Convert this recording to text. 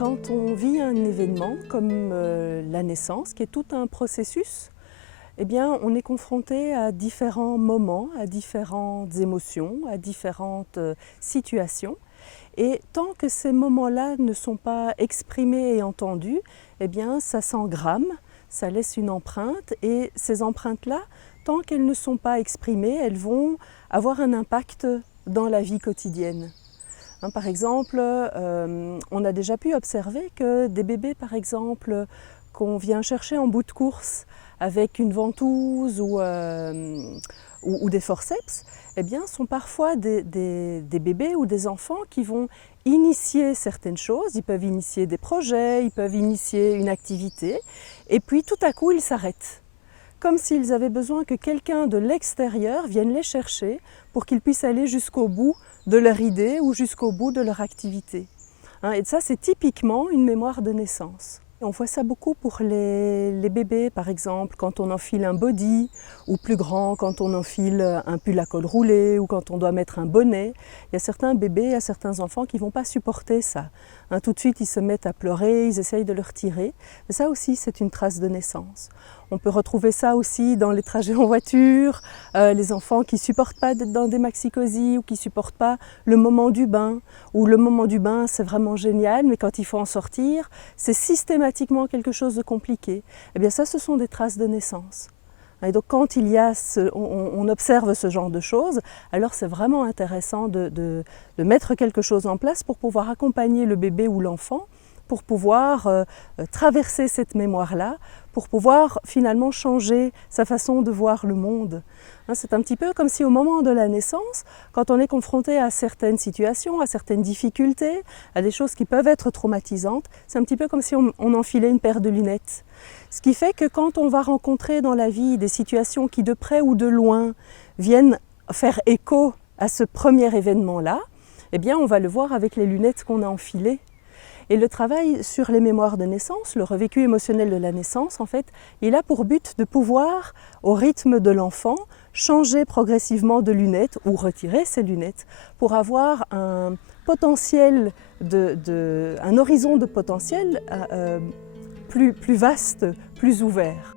Quand on vit un événement comme la naissance, qui est tout un processus, eh bien, on est confronté à différents moments, à différentes émotions, à différentes situations. Et tant que ces moments-là ne sont pas exprimés et entendus, eh bien, ça s'engramme, ça laisse une empreinte. Et ces empreintes-là, tant qu'elles ne sont pas exprimées, elles vont avoir un impact dans la vie quotidienne. Par exemple, on a déjà pu observer que des bébés, par exemple, qu'on vient chercher en bout de course avec une ventouse ou des forceps, eh bien, sont parfois des bébés ou des enfants qui vont initier certaines choses. Ils peuvent initier des projets, ils peuvent initier une activité, et puis tout à coup, ils s'arrêtent. Comme s'ils avaient besoin que quelqu'un de l'extérieur vienne les chercher pour qu'ils puissent aller jusqu'au bout de leur idée ou jusqu'au bout de leur activité. Et ça, c'est typiquement une mémoire de naissance. On voit ça beaucoup pour les bébés, par exemple, quand on enfile un body, ou plus grand, quand on enfile un pull à col roulé, ou quand on doit mettre un bonnet. Il y a certains bébés, il y a certains enfants qui ne vont pas supporter ça. Tout de suite, ils se mettent à pleurer, ils essayent de le retirer. Mais ça aussi, c'est une trace de naissance. On peut retrouver ça aussi dans les trajets en voiture, les enfants qui ne supportent pas d'être dans des maxi-cosy ou qui ne supportent pas le moment du bain, ou le moment du bain, c'est vraiment génial, mais quand il faut en sortir, c'est systématiquement quelque chose de compliqué. Eh bien ça, ce sont des traces de naissance. Et donc quand on observe ce genre de choses, alors c'est vraiment intéressant de mettre quelque chose en place pour pouvoir accompagner le bébé ou l'enfant, pour pouvoir traverser cette mémoire-là, pour pouvoir finalement changer sa façon de voir le monde. C'est un petit peu comme si au moment de la naissance, quand on est confronté à certaines situations, à certaines difficultés, à des choses qui peuvent être traumatisantes, c'est un petit peu comme si on enfilait une paire de lunettes. Ce qui fait que quand on va rencontrer dans la vie des situations qui de près ou de loin viennent faire écho à ce premier événement-là, eh bien on va le voir avec les lunettes qu'on a enfilées. Et le travail sur les mémoires de naissance, le revécu émotionnel de la naissance, en fait, il a pour but de pouvoir, au rythme de l'enfant, changer progressivement de lunettes ou retirer ses lunettes pour avoir un potentiel, un horizon de potentiel plus vaste, plus ouvert.